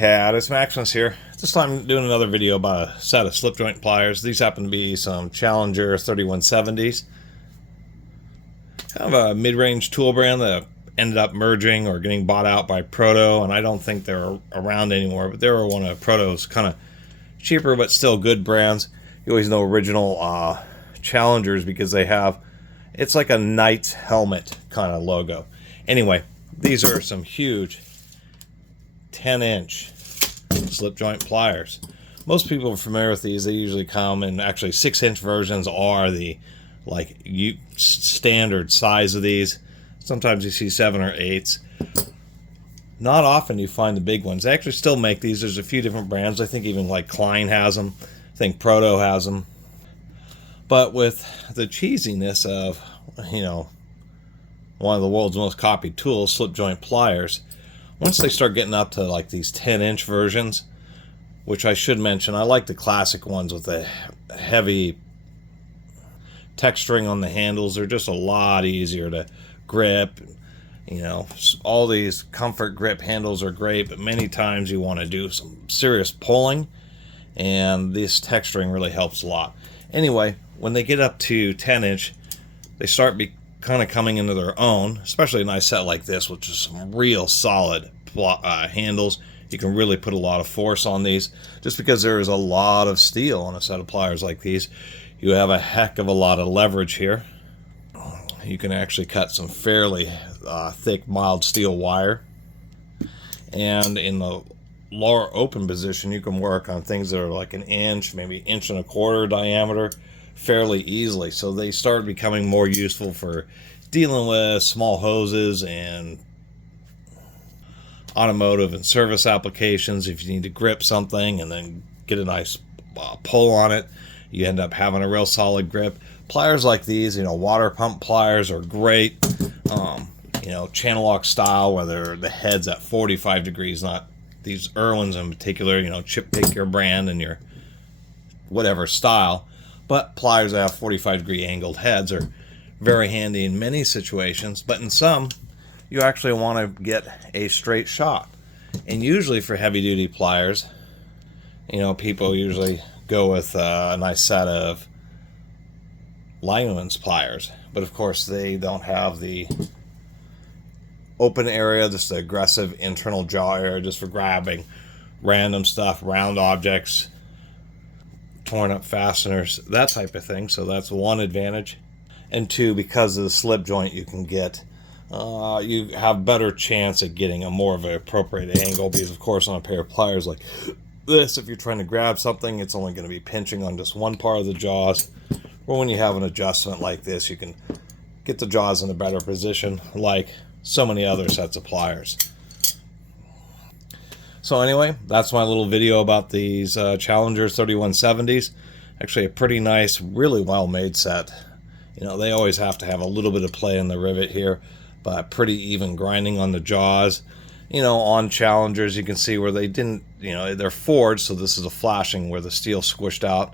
Catus, Maximus here. This time I'm doing another video about a set of slip joint pliers. These happen to be some Challenger 3170s. Kind of a mid-range tool brand that ended up merging or getting bought out by Proto, and I don't think they're around anymore, but they were one of Proto's kind of cheaper but still good brands. You always know original Challengers because they have, it's like a knight's helmet kind of logo. Anyway, these are some huge 10-inch slip joint pliers. Most people are familiar with these. They usually come in, actually 6-inch versions are the standard size of these. Sometimes you see 7 or 8s. Not often you find the big ones. They actually still make these. There's a few different brands. I think even like Klein has them. I think Proto has them. But with the cheesiness of, you know, one of the world's most copied tools, slip joint pliers, once they start getting up to like these 10-inch versions, which I should mention, I like the classic ones with the heavy texturing on the handles. They're just a lot easier to grip. You know, all these comfort grip handles are great, but many times you want to do some serious pulling, and this texturing really helps a lot. Anyway, when they get up to 10-inch, they start kind of coming into their own, especially a nice set like this, which is some real solid handles. You can really put a lot of force on these. Just because there is a lot of steel on a set of pliers like these, you have a heck of a lot of leverage here. You can actually cut some fairly thick, mild steel wire. And in the lower open position, you can work on things that are like an inch, maybe 1.25 inch diameter fairly easily. So they started becoming more useful for dealing with small hoses and automotive and service applications. If you need to grip something and then get a nice pull on it, you end up having a real solid grip. Pliers like these, you know, water pump pliers are great. You know, channel lock style, whether the head's at 45 degrees, not these Irwins in particular, you know, pick your brand and your whatever style. But pliers that have 45-degree angled heads are very handy in many situations, but in some, you actually want to get a straight shot. And usually for heavy-duty pliers, you know, people usually go with a nice set of lineman's pliers. But of course, they don't have the open area, just the aggressive internal jaw area just for grabbing random stuff, round objects, torn up fasteners, that type of thing. So that's one advantage. And two, because of the slip joint, you can get you have better chance at getting a more of an appropriate angle, because of course on a pair of pliers like this, if you're trying to grab something, it's only going to be pinching on just one part of the jaws. Or when you have an adjustment like this, you can get the jaws in a better position, like so many other sets of pliers. So anyway, that's my little video about these Challenger 3170s. Actually a pretty nice, really well made set. You know, they always have to have a little bit of play in the rivet here, but pretty even grinding on the jaws. You know, on Challengers you can see where they didn't, you know, they're forged, so this is a flashing where the steel squished out,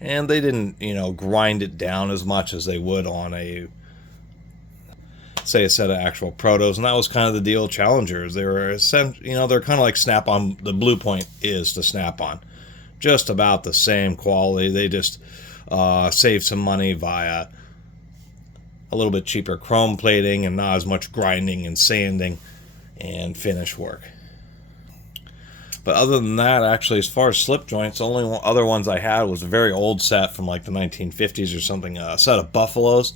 and they didn't, you know, grind it down as much as they would on a, say, a set of actual Protos. And that was kind of the deal with Challengers. They were, you know, they're kind of like Snap-on. The Blue Point is to Snap-on, just about the same quality. They just saved some money via a little bit cheaper chrome plating and not as much grinding and sanding and finish work. But other than that, actually, as far as slip joints, the only other ones I had was a very old set from like the 1950s or something, a set of Buffaloes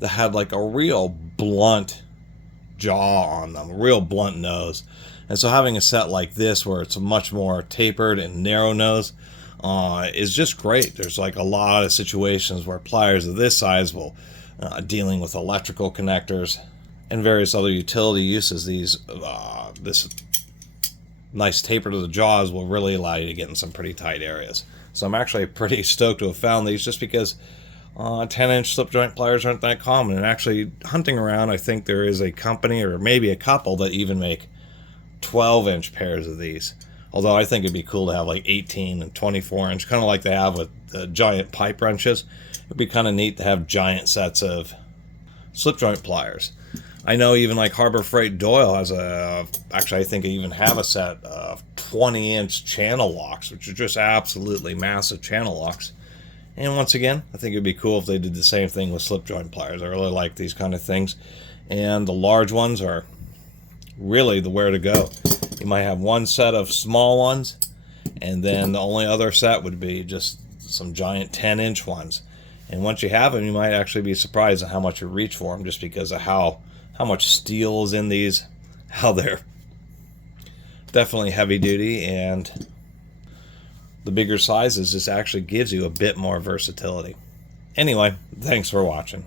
that had like a real blunt jaw on them, a real blunt nose. And so having a set like this where it's much more tapered and narrow nose is just great. There's like a lot of situations where pliers of this size will dealing with electrical connectors and various other utility uses, these this nice taper to the jaws will really allow you to get in some pretty tight areas. So I'm actually pretty stoked to have found these, just because 10-inch slip joint pliers aren't that common. And actually hunting around, I think there is a company or maybe a couple that even make 12-inch pairs of these. Although I think it'd be cool to have like 18 and 24-inch, kind of like they have with the giant pipe wrenches. It'd be kind of neat to have giant sets of slip joint pliers. I know even like Harbor Freight Doyle has a, actually I think I even have a set of 20-inch channel locks, which are just absolutely massive channel locks. And once again, I think it'd be cool if they did the same thing with slip joint pliers. I really like these kind of things. And the large ones are really the where to go. You might have one set of small ones, and then the only other set would be just some giant 10-inch ones. And once you have them, you might actually be surprised at how much you reach for them, just because of how much steel is in these, how they're definitely heavy duty, and the bigger sizes, this actually gives you a bit more versatility. Anyway, thanks for watching.